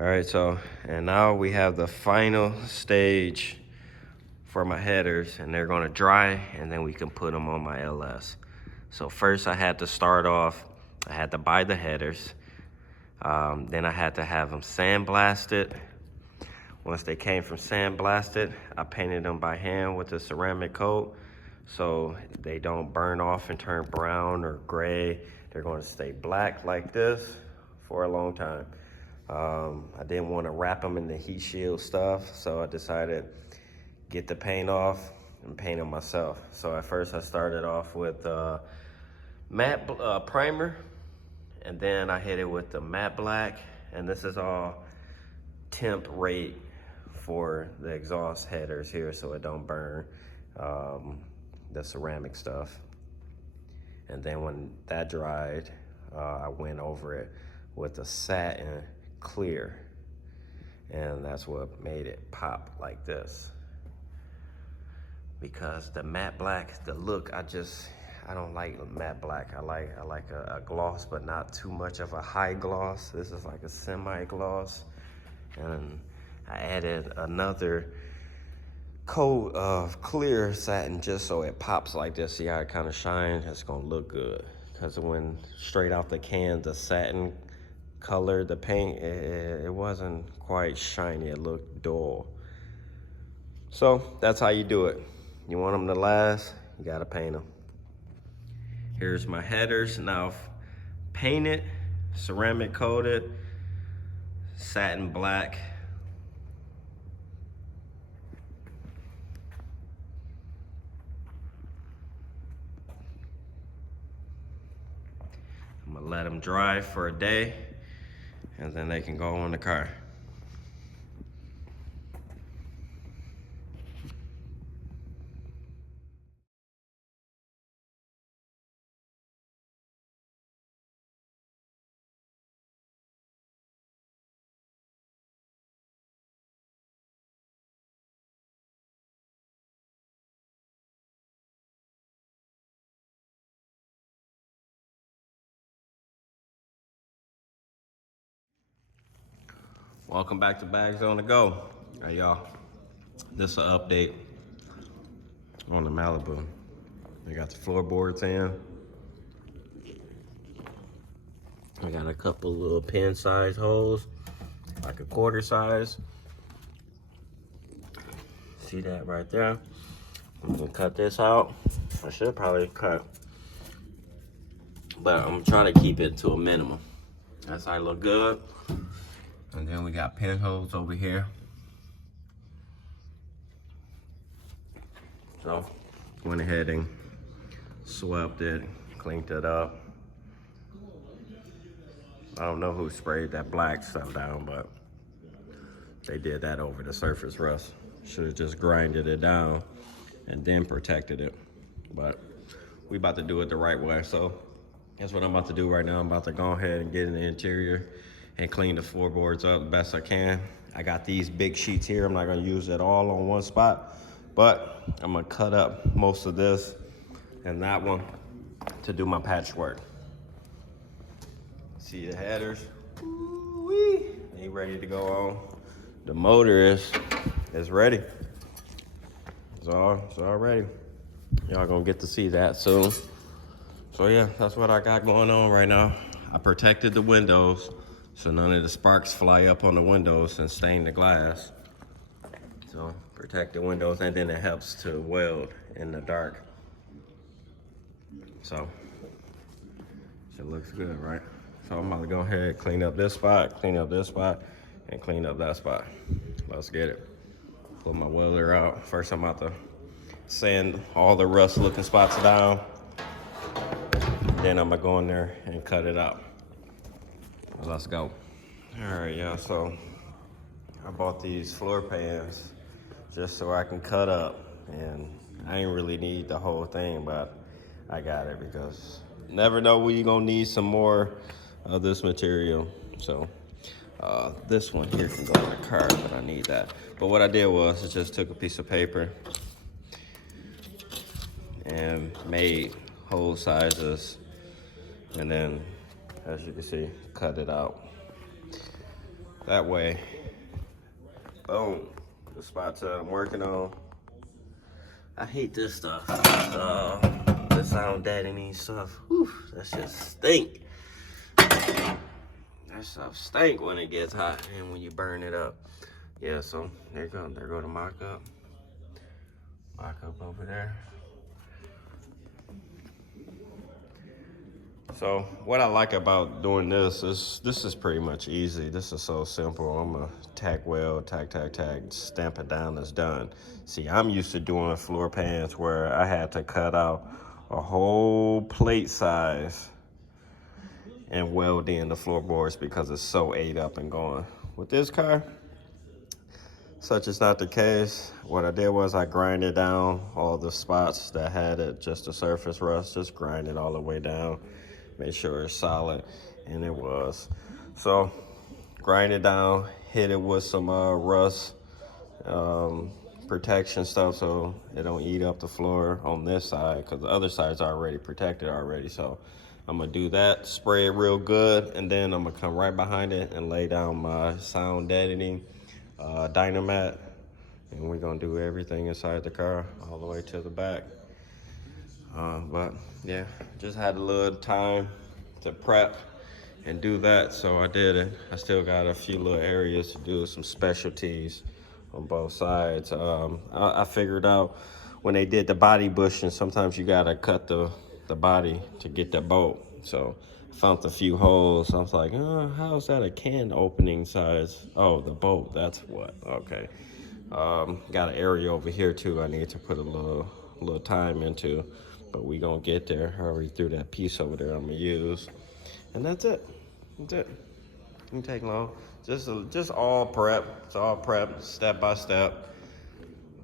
All right, so, and now we have the final stage for my headers, and they're gonna dry, and then we can put them on my LS. So first I had to start off, I had to buy the headers. Then I had to have them sandblasted. Once they came from sandblasted, I painted them by hand with a ceramic coat so they don't burn off and turn brown or gray. They're gonna stay black like this for a long time. I didn't want to wrap them in the heat shield stuff, so I decided get the paint off and paint them myself. So at first I started off with matte primer, and then I hit it with the matte black, and this is all temp rate for the exhaust headers here so it don't burn the ceramic stuff. And then when that dried, I went over it with a satin clear, and that's what made it pop like this. Because the matte black, the look, I don't like matte black. I like a gloss, but not too much of a high gloss. This is like a semi-gloss. And I added another coat of clear satin just so it pops like this. See how it kind of shines? It's gonna look good. Because when straight out the can, the satin color, the paint, it wasn't quite shiny. It looked dull. So that's how you do it. You want them to last, you gotta paint them. Here's my headers. Now painted, ceramic coated, satin black. I'm gonna let them dry for a day, and then they can go on the car. Welcome back to Baggsonthego. Hey y'all, this is an update on the Malibu. I got the floorboards in. I got a couple little pin size holes, like a quarter size. See that right there? I'm gonna cut this out. I should probably cut, but I'm trying to keep it to a minimum. That's how I look good. And then we got pinholes over here. So went ahead and swept it, cleaned it up. I don't know who sprayed that black stuff down, but they did that over the surface rust. Should have just grinded it down and then protected it. But we about to do it the right way. So that's what I'm about to do right now. I'm about to go ahead and get in the interior and clean the floorboards up the best I can. I got these big sheets here. I'm not gonna use it all on one spot, but I'm gonna cut up most of this and that one to do my patchwork. See the headers? Ooh-wee. They ready to go on. The motor is ready. It's all ready. Y'all gonna get to see that soon. So yeah, that's what I got going on right now. I protected the windows so none of the sparks fly up on the windows and stain the glass. So protect the windows, and then it helps to weld in the dark. So it looks good, right? So I'm about to go ahead, clean up this spot, clean up this spot, and clean up that spot. Let's get it. Pull my welder out. First I'm about to sand all the rust looking spots down. Then I'm gonna go in there and cut it out. Let's go. All right, y'all, so I bought these floor pans just so I can cut up, and I ain't really need the whole thing, but I got it because never know when you're gonna need some more of this material. So this one here can go in the car, but I need that. But what I did was I just took a piece of paper and made hole sizes, and then, as you can see, cut it out. That way, boom, the spots that I'm working on. I hate this stuff. The sound deadening stuff. Whew, that shit stink. That stuff stink when it gets hot and when you burn it up. Yeah, so there you go. There go the mock-up. Mock-up over there. So what I like about doing this is pretty much easy. This is so simple. I'm gonna tack weld, tack, stamp it down, it's done. See, I'm used to doing floor pans where I had to cut out a whole plate size and weld in the floorboards because it's so ate up and gone. With this car, such is not the case. What I did was I grinded down all the spots that had it, just the surface rust, just grind it all the way down. Make sure it's solid, and it was. So, grind it down, hit it with some rust protection stuff so it don't eat up the floor on this side, because the other side's already protected already. So I'm gonna do that, spray it real good, and then I'm gonna come right behind it and lay down my sound deadening Dynamat, and we're gonna do everything inside the car all the way to the back. But yeah, just had a little time to prep and do that, so I did it. I still got a few little areas to do, some specialties on both sides. I figured out when they did the body bushing, sometimes you gotta cut the body to get the bolt. So I found a few holes. I was like, oh, how is that a can opening size? Oh, the bolt, that's what, okay. Got an area over here too I need to put a little time into, but we gonna get there. I already threw that piece over there I'm gonna use. And that's it. That's it. Didn't take long. Just all prep. It's all prep, step by step.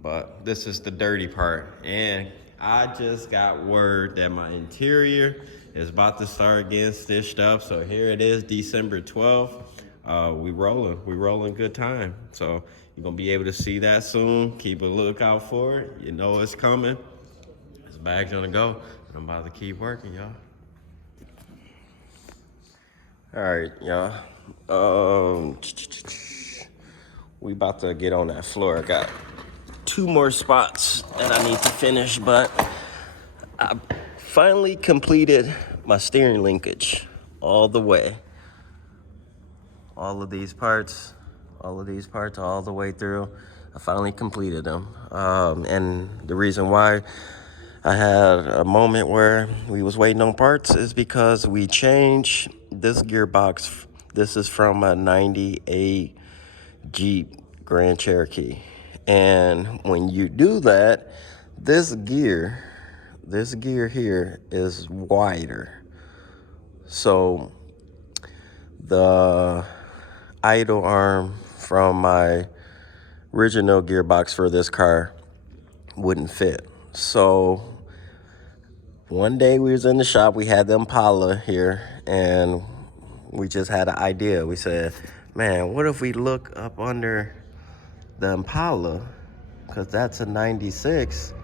But this is the dirty part. And I just got word that my interior is about to start getting stitched up. So here it is, December 12th. We rolling good time. So you're gonna be able to see that soon. Keep a lookout for it. You know it's coming. This bag's gonna go. I'm about to keep working, y'all. All right, y'all. We about to get on that floor. I got 2 more spots that I need to finish, but I finally completed my steering linkage all the way. All of these parts, all the way through. I finally completed them. And the reason why I had a moment where we was waiting on parts is because we changed this gearbox. This is from a 98 Jeep Grand Cherokee. And when you do that, this gear here is wider. So the idle arm from my original gearbox for this car wouldn't fit. So one day we was in the shop, we had the Impala here, and we just had an idea. We said, man, what if we look up under the Impala, because that's a 96,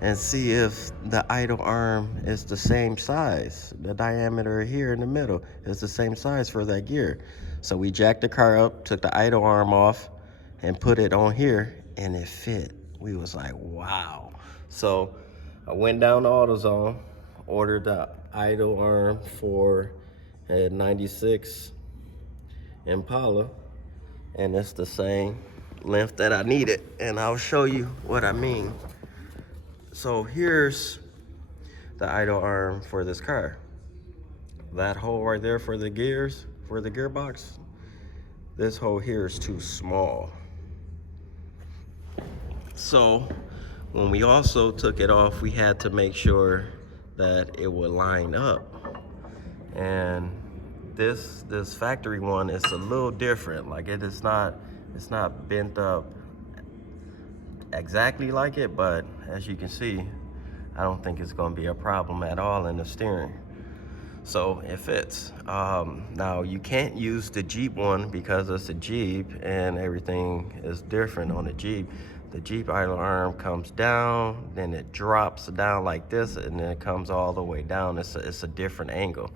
and see if the idle arm is the same size. The diameter here in the middle is the same size for that gear. So we jacked the car up, took the idle arm off, and put it on here, and it fit. We was like, wow. So I went down to AutoZone, ordered the idle arm for a 96 Impala, and it's the same length that I needed, and I'll show you what I mean. So here's the idle arm for this car. That hole right there for the gears, for the gearbox, this hole here is too small. So when we also took it off, we had to make sure that it would line up. And this factory one is a little different. Like it's not bent up exactly like it, but as you can see, I don't think it's gonna be a problem at all in the steering. So it fits. Now you can't use the Jeep one because it's a Jeep and everything is different on the Jeep. The Jeep idle arm comes down, then it drops down like this, and then it comes all the way down. It's a different angle.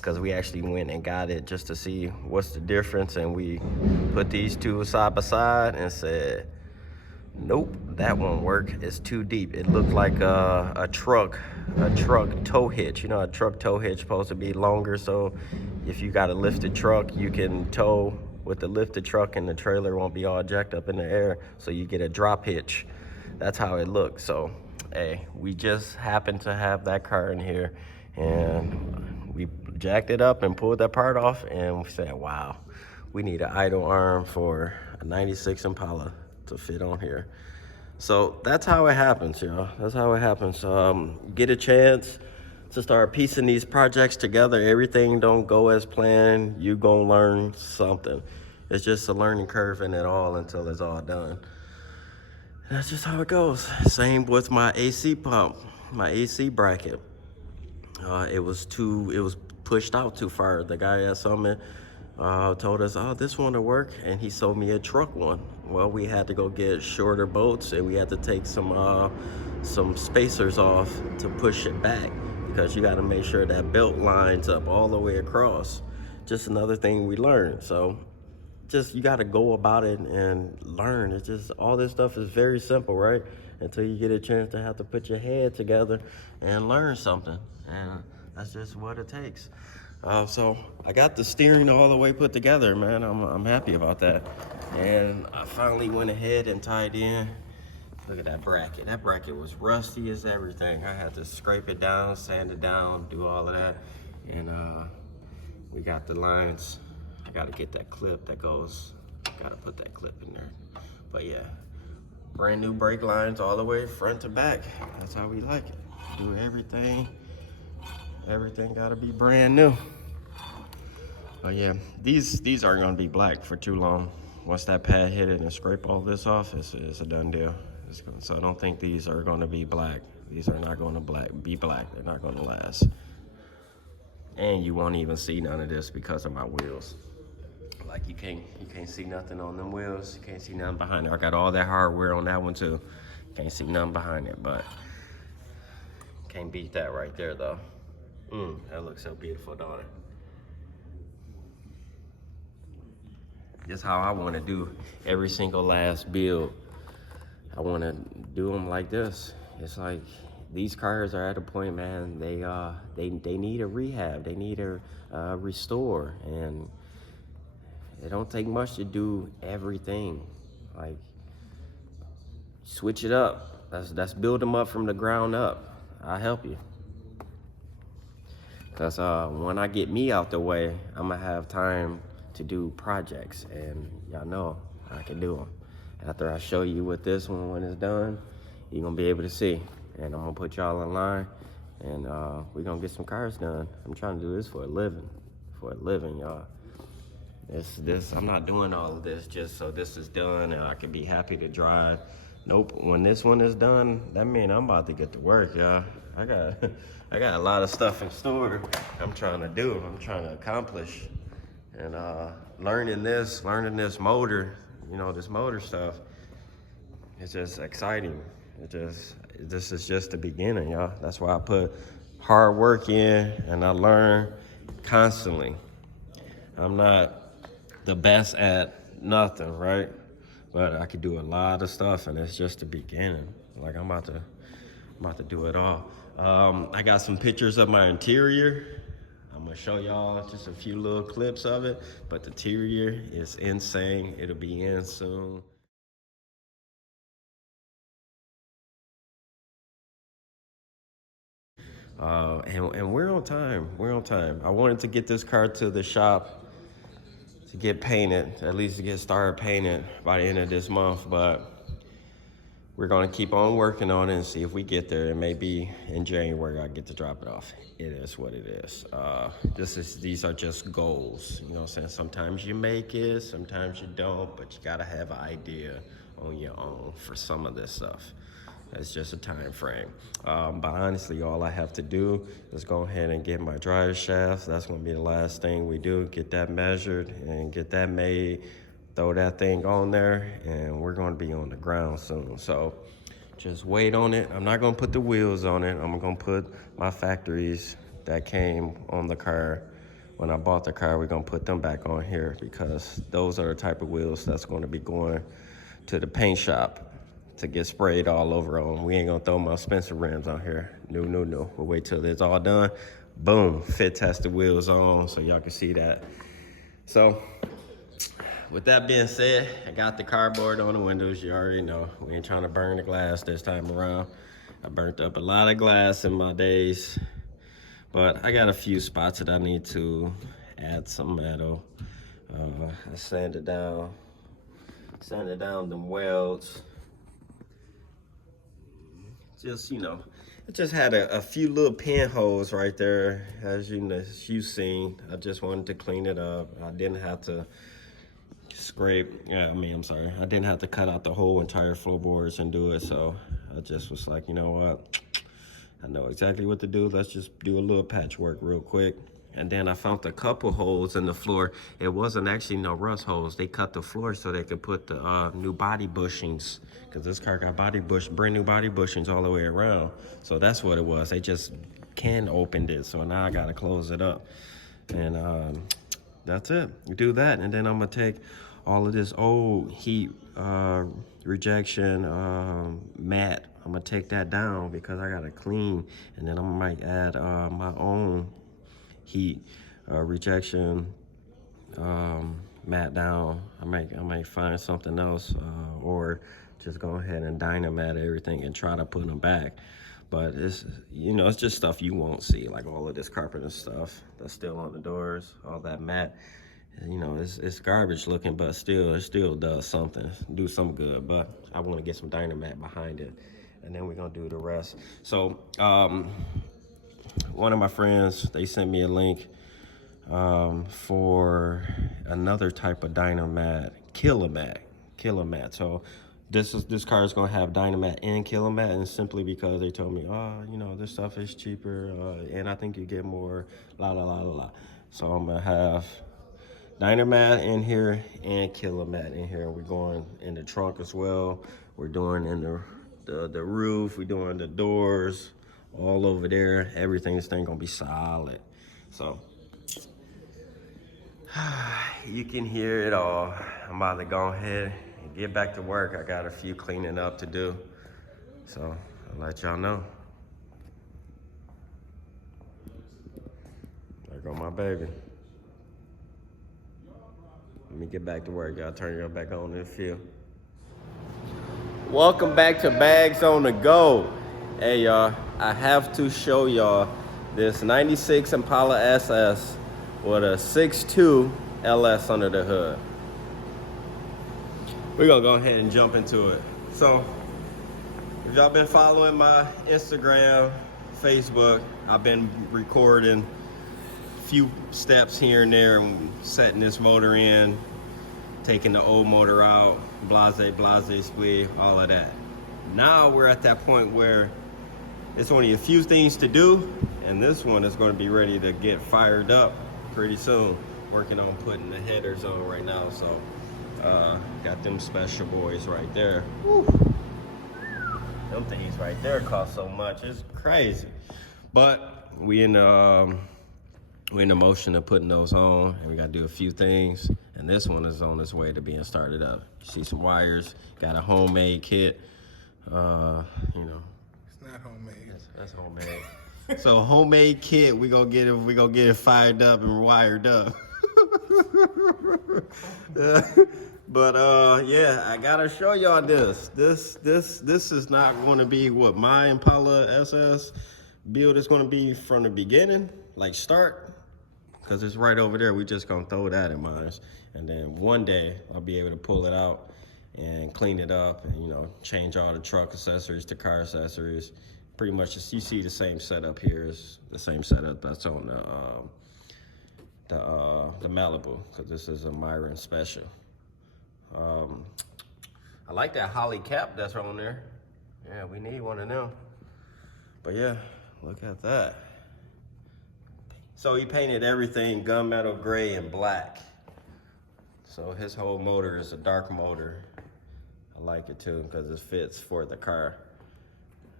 because we actually went and got it just to see what's the difference, and we put these two side by side and said, nope, that won't work. It's too deep. It looked like a truck tow hitch. You know, a truck tow hitch supposed to be longer, so if you got a lifted truck, you can tow with the lifted truck and the trailer won't be all jacked up in the air, so you get a drop hitch. That's how it looks. So hey, we just happened to have that car in here, and we jacked it up and pulled that part off, and we said, wow, we need an idle arm for a 96 Impala to fit on here. So that's how it happens, y'all. That's how it happens. Get a chance to start piecing these projects together. Everything don't go as planned. You gonna learn something. It's just a learning curve in it all until it's all done. And that's just how it goes. Same with my AC pump, my AC bracket. It was pushed out too far. The guy at Summit told us, oh, this one will work, and he sold me a truck one. Well, we had to go get shorter bolts, and we had to take some spacers off to push it back, because you got to make sure that belt lines up all the way across. Just another thing we learned. So just, you got to go about it and learn. It's just, all this stuff is very simple, right? Until you get a chance to have to put your head together and learn something. And that's just what it takes. So I got the steering all the way put together, man. I'm happy about that. And I finally went ahead and tied in. Look at that bracket. That bracket was rusty as everything. I had to scrape it down, sand it down, do all of that. And we got the lines. I gotta get that clip that goes, gotta put that clip in there. But yeah, brand new brake lines all the way front to back. That's how we like it. Do everything. Everything gotta be brand new. But yeah, these aren't gonna be black for too long. Once that pad hit it and scrape all this off, it's a done deal. So I don't think these are gonna be black. These are not gonna be black. They're not gonna last. And you won't even see none of this because of my wheels. Like you can't see nothing on them wheels. You can't see nothing behind it. I got all that hardware on that one too. Can't see nothing behind it, but can't beat that right there though. That looks so beautiful, don't it? Just how I want to do every single last build. I want to do them like this. It's like these cars are at a point, man. They need a rehab. They need a restore, and it don't take much to do everything. Like switch it up. That's build them up from the ground up. I'll help you. Cause when I get me out the way, I'm gonna have time to do projects, and y'all know I can do them. After I show you what this one, when it's done, you're gonna be able to see. And I'm gonna put y'all in line, and we're gonna get some cars done. I'm trying to do this for a living, y'all. I'm not doing all of this just so this is done and I can be happy to drive. Nope, when this one is done, that means I'm about to get to work, y'all. I got a lot of stuff in store I'm trying to accomplish. And learning this motor, you know, this motor stuff, it's just exciting. This is just the beginning, y'all. That's why I put hard work in and I learn constantly. I'm not the best at nothing, right? But I could do a lot of stuff, and it's just the beginning. Like I'm about to do it all. I got some pictures of my interior. I'm gonna show y'all just a few little clips of it, but the interior is insane. It'll be in soon. And we're on time. I wanted to get this car to the shop to get painted, at least to get started painted by the end of this month, but we're gonna keep on working on it and see if we get there. It may be in January I get to drop it off. It is what it is. These are just goals, you know what I'm saying? Sometimes you make it, sometimes you don't, but you gotta have an idea on your own for some of this stuff. It's just a time frame. But honestly, all I have to do is go ahead and get my drive shaft. That's gonna be the last thing we do, get that measured and get that made, throw that thing on there, and we're gonna be on the ground soon. So just wait on it. I'm not gonna put the wheels on it. I'm gonna put my factories that came on the car when I bought the car, we're gonna put them back on here because those are the type of wheels that's gonna be going to the paint shop to get sprayed all over on. We ain't gonna throw my Spencer rims on here. No. We'll wait till it's all done. Boom, fit tested wheels on so y'all can see that. So, with that being said, I got the cardboard on the windows. You already know. We ain't trying to burn the glass this time around. I burnt up a lot of glass in my days. But I got a few spots that I need to add some metal. I sanded down them welds. Just, you know, it just had a few little pinholes right there, as you've seen. I just wanted to clean it up. I didn't have to I didn't have to cut out the whole entire floorboards and do it, so I just was like, you know what? I know exactly what to do. Let's just do a little patchwork real quick. And then I found a couple holes in the floor. It wasn't actually no rust holes. They cut the floor so they could put the new body bushings, because this car got brand new body bushings all the way around. So that's what it was. They just opened it. So now I gotta close it up. And that's it. You do that, and then I'm gonna take all of this old heat rejection mat. I'm gonna take that down because I gotta clean, and then I might add my own heat rejection mat down. I might find something else or just go ahead and dynamat everything and try to put them back. But it's, you know, it's just stuff you won't see, like all of this carpet and stuff that's still on the doors, all that mat. You know, it's garbage looking, but it still does something, do some good. But I want to get some dynamat behind it, and then we're gonna do the rest. So one of my friends, they sent me a link for another type of dynamat, Kilomat. So this car is gonna have dynamat and Kilomat, and simply because they told me, oh, you know, this stuff is cheaper, and I think you get more, la la la la la. So I'm gonna have dynamat in here and Kilomat in here. We're going in the trunk as well. We're doing in the roof. We're doing the doors all over there. Everything, this thing gonna be solid. So you can hear it all. I'm about to go ahead and get back to work. I got a few cleaning up to do. So I'll let y'all know. There go my baby. Let me get back to work. Y'all turn y'all back on in a few. Welcome back to Baggsonthego. Hey y'all, I have to show y'all this 96 Impala SS with a 6.2 LS under the hood. We're gonna go ahead and jump into it. So, if y'all been following my Instagram, Facebook, I've been recording few steps here and there and setting this motor in, taking the old motor out, blase, split, all of that. Now we're at that point where it's only a few things to do, and this one is going to be ready to get fired up pretty soon. Working on putting the headers on right now, so got them special boys right there. Woo. Them things right there cost so much, it's crazy. But we in the motion of putting those on, and we gotta do a few things, and this one is on its way to being started up. You see some wires, got a homemade kit, you know. It's not homemade. That's homemade. So homemade kit, we gonna get it fired up and wired up. But yeah, I gotta show y'all this. This is not gonna be what my Impala SS build is gonna be from the beginning, like start. Because it's right over there. We just gonna throw that in mine, and then one day I'll be able to pull it out and clean it up, and, you know, change all the truck accessories to car accessories. Pretty much, just, you see the same setup here is the same setup that's on the Malibu, because this is a Myron Special. I like that Holly cap that's on there. Yeah, we need one of them. But yeah, look at that. So he painted everything gunmetal gray and black. So his whole motor is a dark motor. I like it too because it fits for the car.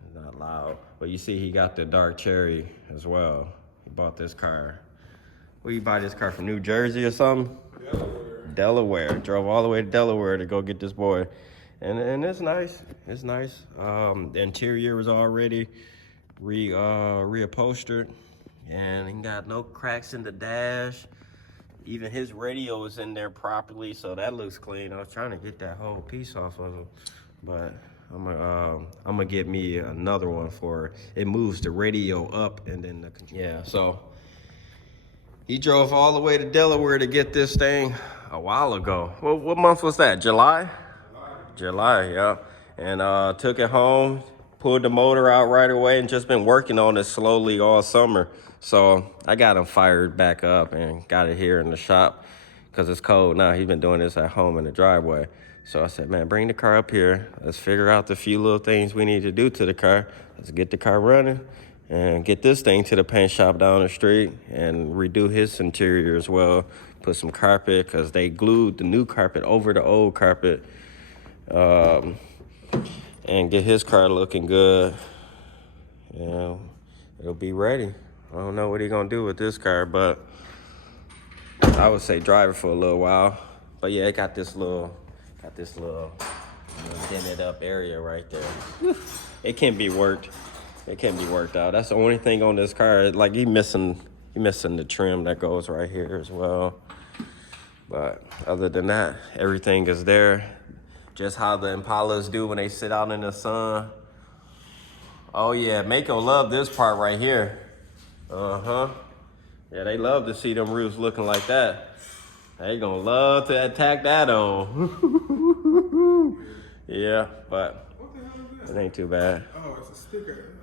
It's not loud. But you see he got the dark cherry as well. He bought this car Where you buy this car from? New Jersey or something? Delaware. Drove all the way to Delaware to go get this boy. And it's nice. It's nice. The interior was already reupholstered. And he got no cracks in the dash. Even his radio is in there properly, so that looks clean. I was trying to get that whole piece off of him. But I'm gonna get me another one for it. Moves the radio up and then the yeah. So he drove all the way to Delaware to get this thing a while ago. What month was that? July? July, yeah. And took it home, pulled the motor out right away, and just been working on it slowly all summer. So I got him fired back up and got it here in the shop because it's cold now. He's been doing this at home in the driveway. So I said, man, bring the car up here. Let's figure out the few little things we need to do to the car. Let's get the car running and get this thing to the paint shop down the street and redo his interior as well. Put some carpet because they glued the new carpet over the old carpet. And get his car looking good. You know, it'll be ready. I don't know what he's gonna do with this car, but I would say drive it for a little while. But yeah, it got this little dented up area right there. It can be worked. It can be worked out. That's the only thing on this car. Like he missing the trim that goes right here as well. But other than that, everything is there. Just how the Impalas do when they sit out in the sun. Oh yeah, Mako love this part right here. Yeah, they love to see them roofs looking like that. They gonna love to attack that on. Yeah, but it ain't too bad. Oh, it's a sticker.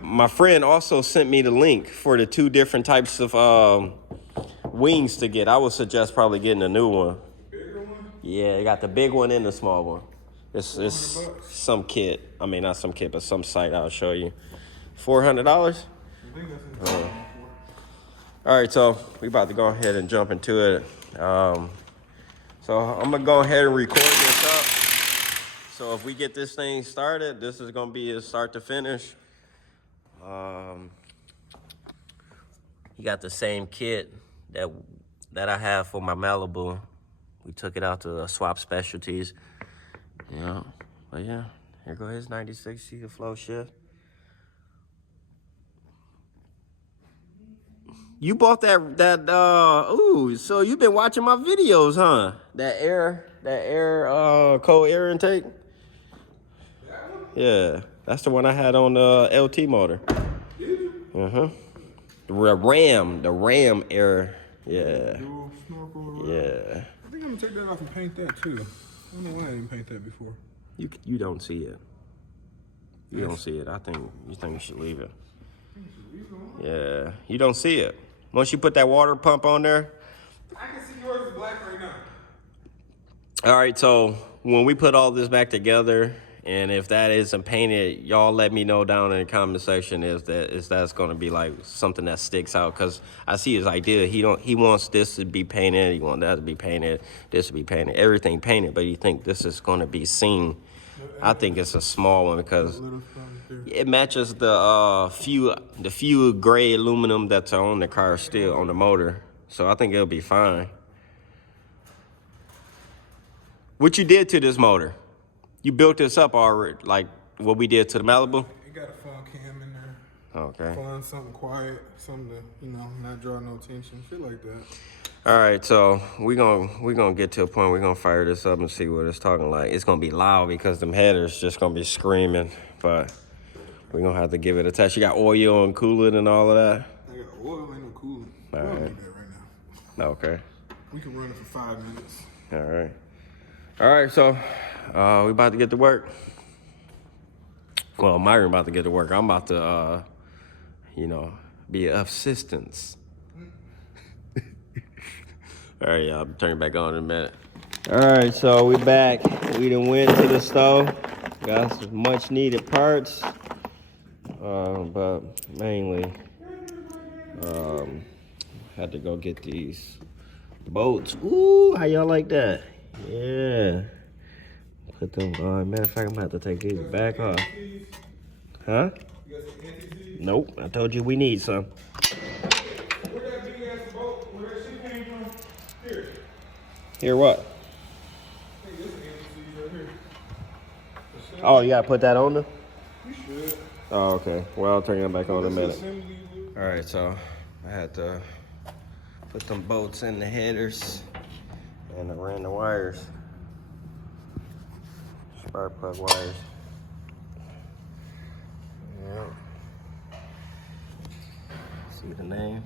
My friend also sent me the link for the 2 different types of wings to get. I would suggest probably getting a new one. Bigger one? Yeah, they got the big one and the small one. It's some kit. I mean, not some kit, but some site I'll show you. $400? I think that's in the All right, so we about to go ahead and jump into it. So I'm gonna go ahead and record this up. So if we get this thing started, this is gonna be a start to finish. You got the same kit that I have for my Malibu. We took it out to Swap Specialties. Yeah, but yeah, here go his 96. See the flow shift. You bought ooh, so you've been watching my videos, huh? That cold air intake? Yeah, that's the one I had on the LT motor. The Ram air, yeah. dual snorkel. Yeah. I think I'm gonna take that off and paint that too. I don't know why I didn't paint that before. You don't see it. You don't see it. You think you should leave it. Yeah, you don't see it. Once you put that water pump on there. I can see yours is black right now. All right, so when we put all this back together, and if that isn't painted, y'all let me know down in the comment section if that's gonna be like something that sticks out. Cause I see his idea. He wants this to be painted. He wants that to be painted. This to be painted. Everything painted. But you think this is gonna be seen? I think it's a small one because it matches the few gray aluminum that's on the car still on the motor. So I think it'll be fine. What you did to this motor? You built this up already, like what we did to the Malibu? It got a fun cam in there. Okay. Fun, something quiet, something to, not draw no attention, shit like that. All right, so we're gonna get to a point. We're gonna fire this up and see what it's talking like. It's gonna be loud because them headers just gonna be screaming, but we're gonna have to give it a test. You got oil and coolant and all of that? I got oil, ain't no coolant. All right. We'll do that right now. Okay. We can run it for 5 minutes. All right. All right, so we about to get to work. Well, Myron about to get to work. I'm about to, be of assistance. All right, y'all, turn it back on in a minute. All right, so we back. We done went to the store, got some much needed parts, but mainly had to go get these bolts. Ooh, how y'all like that? Yeah. Put them on. Matter of fact, I'm gonna have to take these back off. Huh? Nope, I told you we need some. Where that big ass Hear what? Hey, this AMC right here. Oh, you gotta put that on there? You should. Oh, okay. Well, I'll turn it back on in a minute. Assembly, All right, so I had to put them bolts in the headers and I ran the wires. Spark plug wires. Yep. See the name?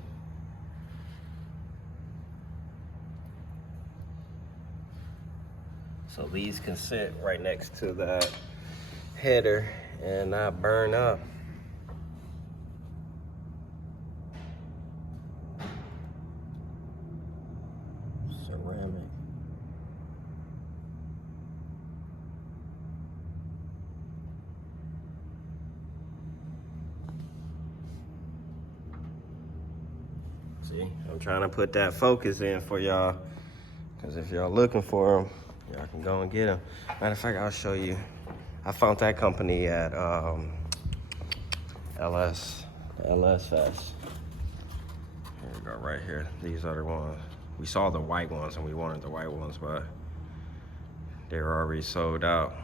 So these can sit right next to that header and not burn up. Ceramic. See, I'm trying to put that focus in for y'all, because if y'all looking for them, y'all can go and get them. Matter of fact, I'll show you. I found that company at LS Fest. Here we go, right here. These are the ones. We saw the white ones and we wanted the white ones, but they were already sold out.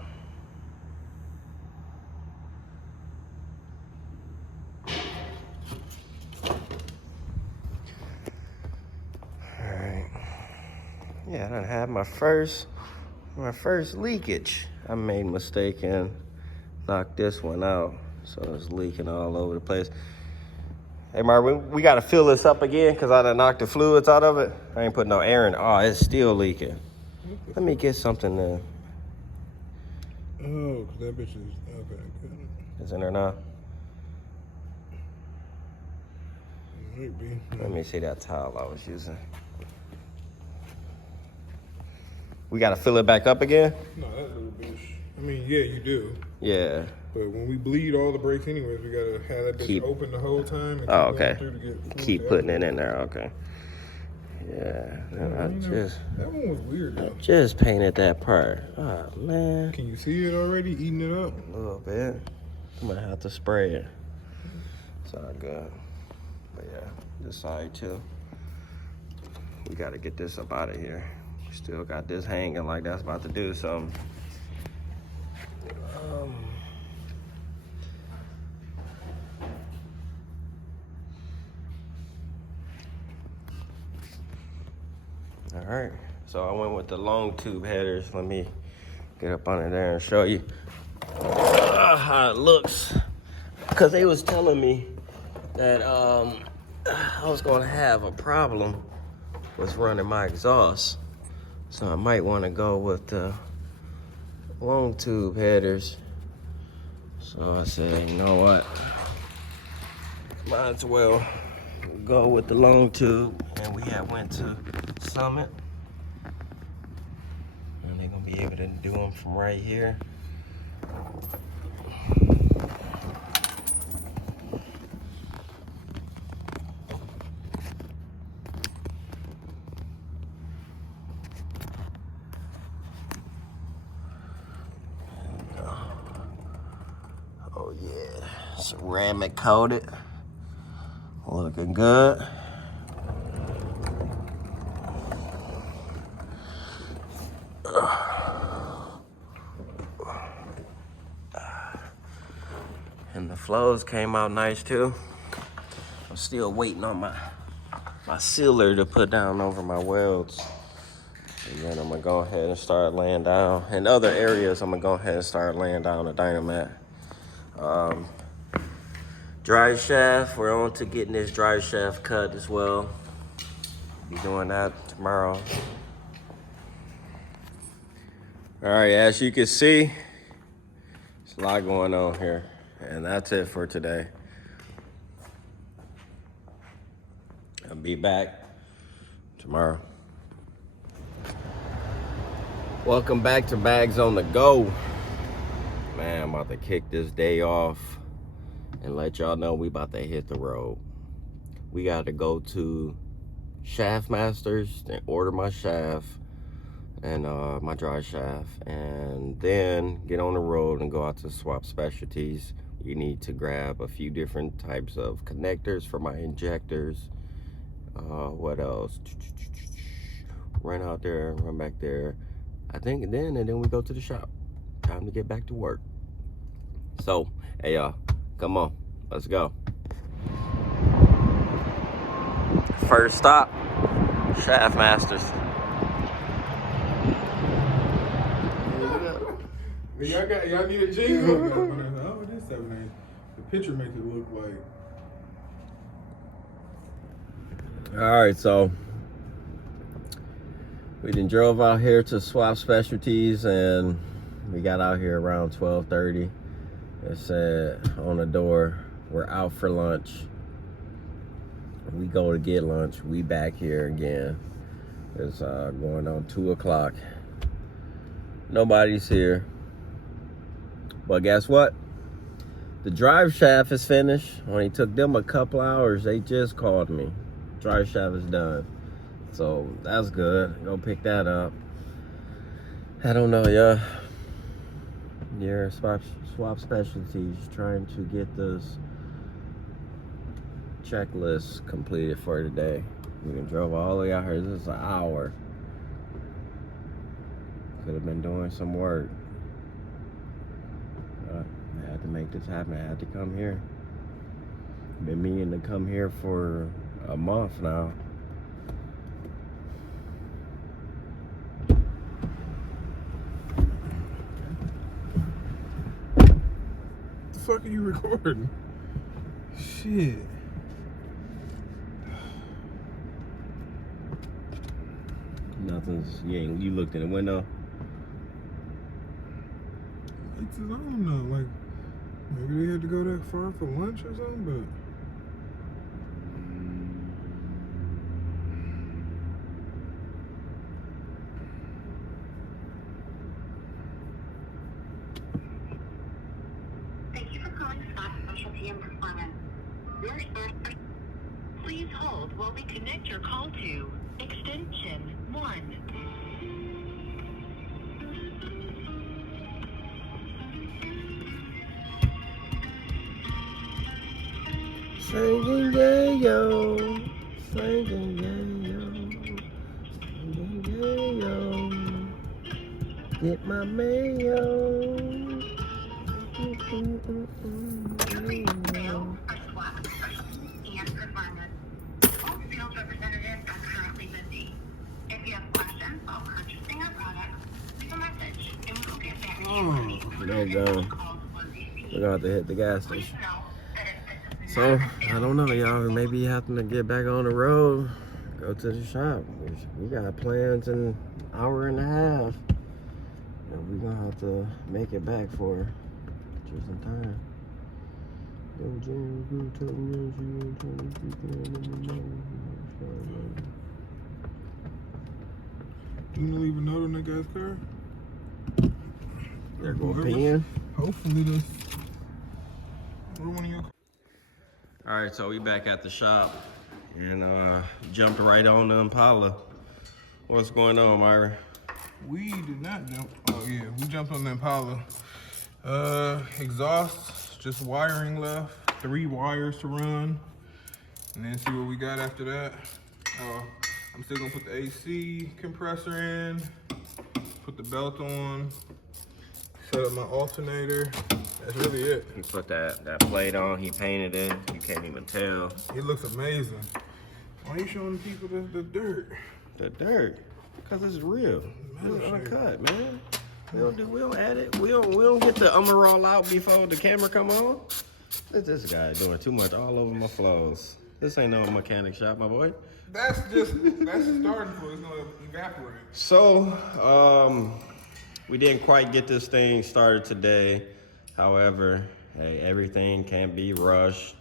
Alright. Yeah, I done had my first leakage. I made a mistake and knocked this one out. So it's leaking all over the place. Hey, Marvin, we gotta fill this up again because I done knocked the fluids out of it. I ain't put no air in it. Oh, it's still leaking. Let me get something to. Oh, because that bitch is, okay, good. Is in there now? Might be. Let me see that towel I was using. We gotta fill it back up again? No, that little bitch. I mean, yeah, you do. Yeah. But when we bleed all the brakes anyways, we gotta have that bitch open the whole time. And Oh, okay. through to get Keep putting it in there, okay. Yeah, that one was weird though. Just painted that part. Oh, man. Can you see it already, eating it up? A little bit. I'm gonna have to spray it. It's all good. But yeah, this side too. We gotta get this up out of here. We still got this hanging like that's about to do something. All right, so I went with the long tube headers. Let me get up under there and show you how it looks. Because they was telling me that I was gonna have a problem with running my exhaust. So I might wanna go with the long tube headers. So I said, you know what? Might as well go with the long tube. And we had went to Summit. And they're gonna be able to do them from right here. Oh yeah, ceramic coated, looking good. And the flows came out nice too. I'm still waiting on my sealer to put down over my welds. And then I'm gonna go ahead and start laying down. In other areas, I'm gonna go ahead and start laying down the Dynamat. Dry shaft, we're on to getting this dry shaft cut as well. Be doing that tomorrow. All right, as you can see, there's a lot going on here. And that's it for today. I'll be back tomorrow. Welcome back to Bags on the Go. Man, I'm about to kick this day off and let y'all know we about to hit the road. We got to go to Shaft Masters and order my shaft and my dry shaft, and then get on the road and go out to Swap Specialties. You need to grab a few different types of connectors for my injectors. What else? run out there, run back there. I think, and then we go to the shop. Time to get back to work. So, hey y'all, come on, let's go. First stop, Shaft Masters. Y'all need a jingle. Oh, it is 7-8. The picture makes it look like. All right, so we done drove out here to Swap Specialties, and we got out here around 12:30. It said on the door, we're out for lunch. We go to get lunch. We back here again. It's going on 2 o'clock. Nobody's here. But guess what? The drive shaft is finished. Only took them a couple hours. They just called me. Drive shaft is done. So that's good. Go pick that up. I don't know, y'all. Yeah, Swap Specialties trying to get this checklist completed for today. We done drove all the way out here. This is an hour. Could have been doing some work. I had to make this happen. I had to come here. Been meaning to come here for a month now. What the fuck are you recording? Shit. Nothing's. You looked in the window. It's his own though. Like maybe they had to go that far for lunch or something, but. Thank you for calling Swap Specialty and Performance. Please hold while we connect your call to extension 1. Singing yayo, singing yayo, singing yayo. Get my mayo. Sales are Swap Specialty and Performance. All sales representatives are currently busy. If you have questions about purchasing our products, leave a message and we will get back to you. There you go. We're gonna have to hit the gas station. So, I don't know, y'all. Maybe you have to get back on the road, go to the shop. We got plans in an hour and a half. And we're gonna have to make it back for just in time. You gonna leave a note on that guy's car? They're going pen. Hopefully this. What one of your? All right, so we back at the shop and jumped right on the Impala. What's going on, Myra? We did not jump. Oh yeah, we jumped on the Impala. Exhaust, just wiring left. 3 wires to run, and then see what we got after that. I'm still gonna put the AC compressor in, put the belt on, set up my alternator. That's really it. He put that plate on, he painted it, you can't even tell. It looks amazing. Why are you showing people the dirt? The dirt? Because it's real. It's uncut, man. We don't add it. We don't get the Emerald out before the camera come on. This guy doing too much all over my flows. This ain't no mechanic shop, my boy. That's the starting point. It's gonna evaporate. So, we didn't quite get this thing started today. However, hey, everything can't be rushed,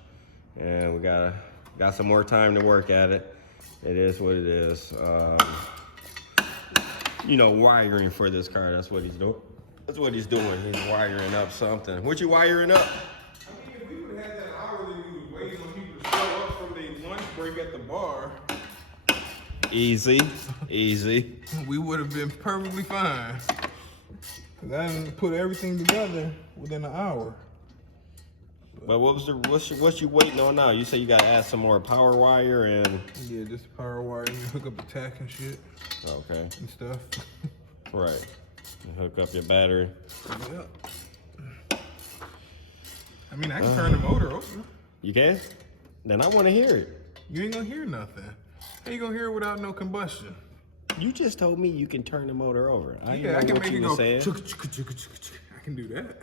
and we got some more time to work at it. It is what it is. Wiring for this car. That's what he's doing. That's what he's doing. He's wiring up something. What you wiring up? I mean, if we would have had that hour that we was waiting on people to show up from their lunch break at the bar. Easy. We would have been perfectly fine. Cause I didn't put everything together within an hour. But what's you waiting on now? You say you gotta add some more power wire and. Yeah, just the power wire and hook up the tack and shit. Okay. And stuff. Right. And hook up your battery. Yeah. I mean, I can turn the motor over. You can? Then I want to hear it. You ain't gonna hear nothing. How you gonna hear it without no combustion? You just told me you can turn the motor over. I can make it go. I can do that.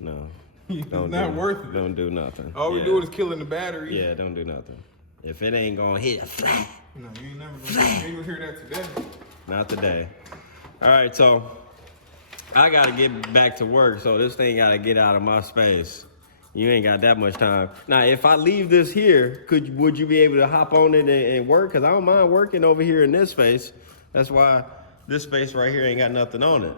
No. It's not worth it. Don't do nothing. All we do is killing the battery. Yeah, don't do nothing. If it ain't gonna hit a flat. No, you ain't never gonna hear that today. Not today. All right, so I gotta get back to work, so this thing gotta get out of my space. You ain't got that much time. Now, if I leave this here, would you be able to hop on it and work? Because I don't mind working over here in this space. That's why this space right here ain't got nothing on it.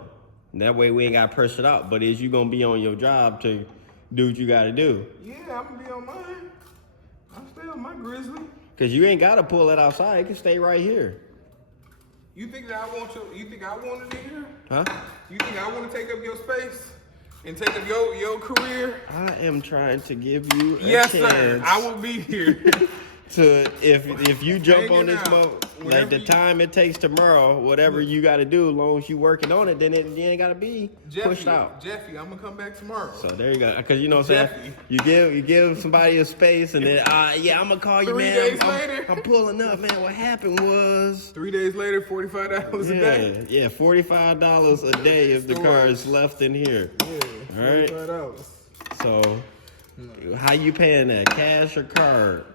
And that way we ain't got to press it out. But is you going to be on your job to do what you got to do? Yeah, I'm going to be on mine. I'll stay on my Grizzly. Because you ain't got to pull it outside. It can stay right here. You think that you think I want it in here? Huh? You think I want to take up your space? And take up your career? I am trying to give you a yes, chance. Sir. I will be here. To if you jump on this like the time it takes tomorrow, whatever you got to do, as long as you working on it, then it ain't got to be pushed out. Jeffy, I'm gonna come back tomorrow. So there you go. Because you know what I'm saying, you give somebody a space, and then yeah, I'm gonna call you, 3 man. days later, I'm pulling up, man. What happened was 3 days later, $45 a day. Yeah, $45 a day if the car is left in here. Yeah, all right. $45. So how you paying that? Cash or card?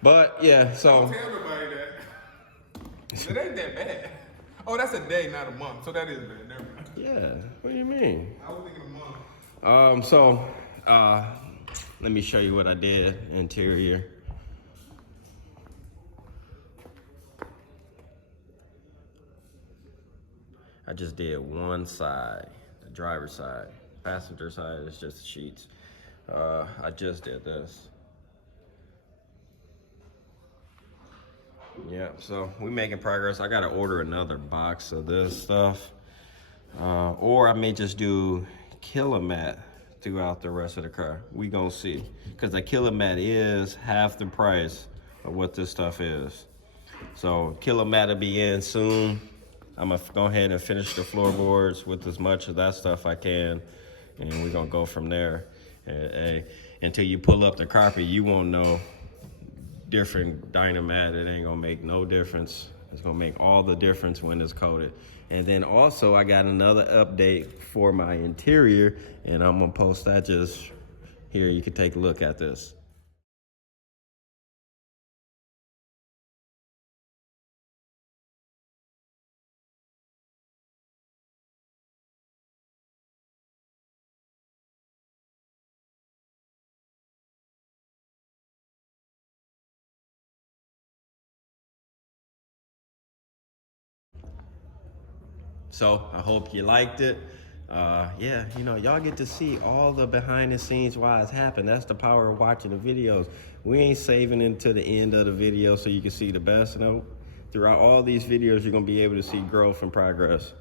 But yeah, so don't tell nobody that. It ain't that bad. Oh, that's a day, not a month. So that is bad. Never mind. yeah, what do you mean? I was thinking a month. So let me show you what I did interior. I just did one side, the driver's side. Passenger side is just the sheets. I just did this. Yeah, so we making progress. I gotta order another box of this stuff. Or I may just do Kilomat throughout the rest of the car. We gonna see. Cause the Kilomat is half the price of what this stuff is. So Kilomat will be in soon. I'm gonna go ahead and finish the floorboards with as much of that stuff I can. And we're gonna go from there. And until you pull up the carpet, you won't know different Dynamat. It ain't gonna make no difference. It's gonna make all the difference when it's coated. And then also I got another update for my interior, and I'm gonna post that just here. You can take a look at this. So I hope you liked it. Yeah, you know, y'all get to see all the behind the scenes why it's happened. That's the power of watching the videos. We ain't saving it to the end of the video so you can see the best. No, throughout all these videos, you're gonna be able to see growth and progress.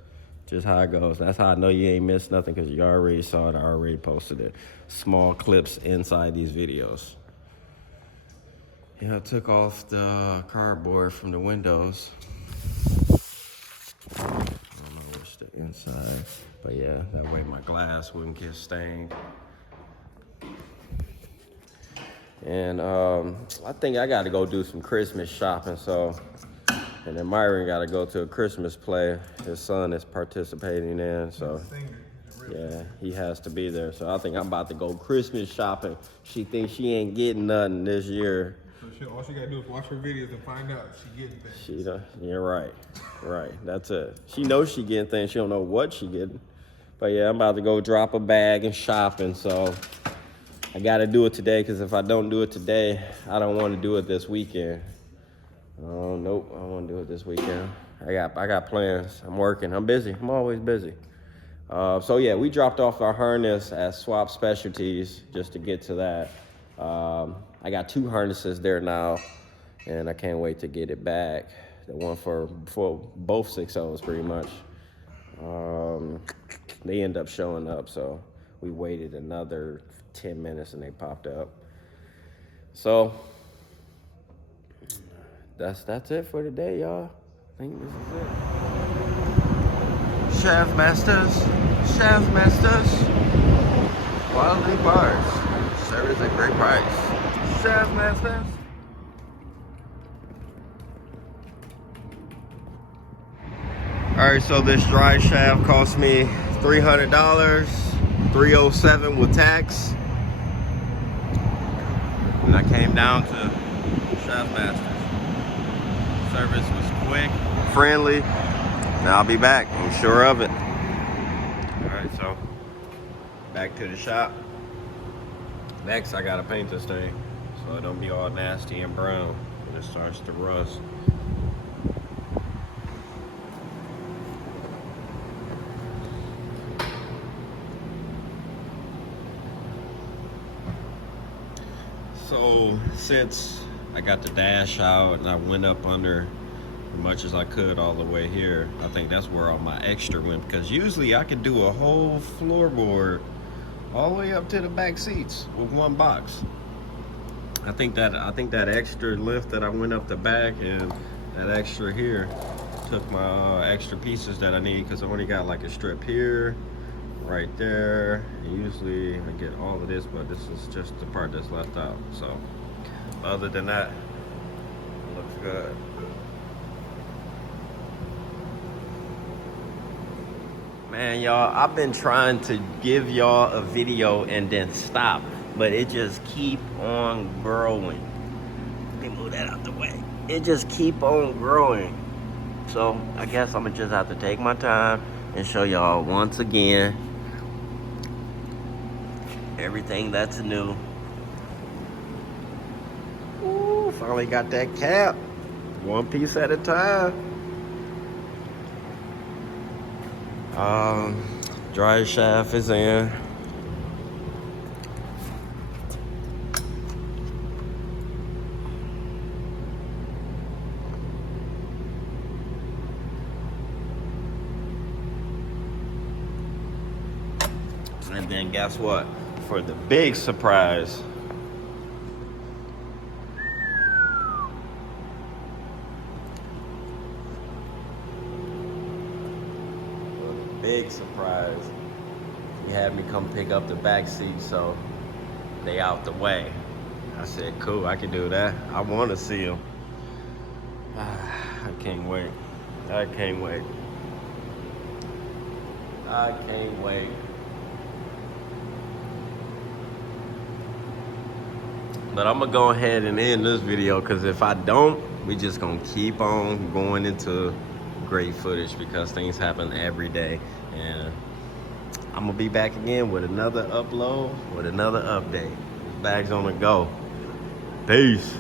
Just how it goes. That's how I know you ain't missed nothing, because you already saw it. I already posted it. Small clips inside these videos. Yeah, I took off the cardboard from the windows. The inside, but yeah, that way my glass wouldn't get stained. And I think I got to go do some Christmas shopping. So, and then Myron got to go to a Christmas play his son is participating in. So yeah, he has to be there. So I think I'm about to go Christmas shopping. She thinks she ain't getting nothing this year. So all she gotta do is watch her videos and find out if she getting things. She don't. You're right. Right. That's it. She knows she getting things. She don't know what she getting. But yeah, I'm about to go drop a bag and shopping. So I got to do it today, because if I don't do it today, I don't want to do it this weekend. Nope. I don't want to do it this weekend. I got plans. I'm working. I'm busy. I'm always busy. So yeah, we dropped off our harness at Swap Specialties just to get to that. I got 2 harnesses there now, and I can't wait to get it back. The one for both 6.0s pretty much. They end up showing up, so we waited another 10 minutes and they popped up. So that's it for today, y'all. I think this is it. Chef Masters, quality bars, service at great price. Chef Masters. All right, so this dry shaft cost me $300, $307 with tax. And I came down to Chef Masters. Service was quick, friendly, and I'll be back, I'm sure of it. All right, so back to the shop. Next, I gotta paint this thing so it don't be all nasty and brown when it starts to rust. So since I got the dash out and I went up under as much as I could all the way here, I think that's where all my extra went, because usually I could do a whole floorboard all the way up to the back seats with one box. I think that extra lift that I went up the back and that extra here took my extra pieces that I need, because I only got like a strip here, right there. And usually I get all of this, but this is just the part that's left out. So other than that, it looks good. Man, y'all, I've been trying to give y'all a video and then stop, but it just keep on growing. Let me move that out the way. It just keep on growing. So I guess I'm gonna just have to take my time and show y'all once again everything that's new. Ooh, finally got that cap. One piece at a time. Dry shaft is in. And then guess what? For the big surprise, big surprise, he had me come pick up the back seat, so they out the way. I said, cool, I can do that. I want to see them. I can't wait. I can't wait. I can't wait. But I'm gonna go ahead and end this video, because if I don't, we just gonna keep on going into great footage, because things happen every day. And I'm gonna be back again with another upload, with another update. Bags on the go. Peace.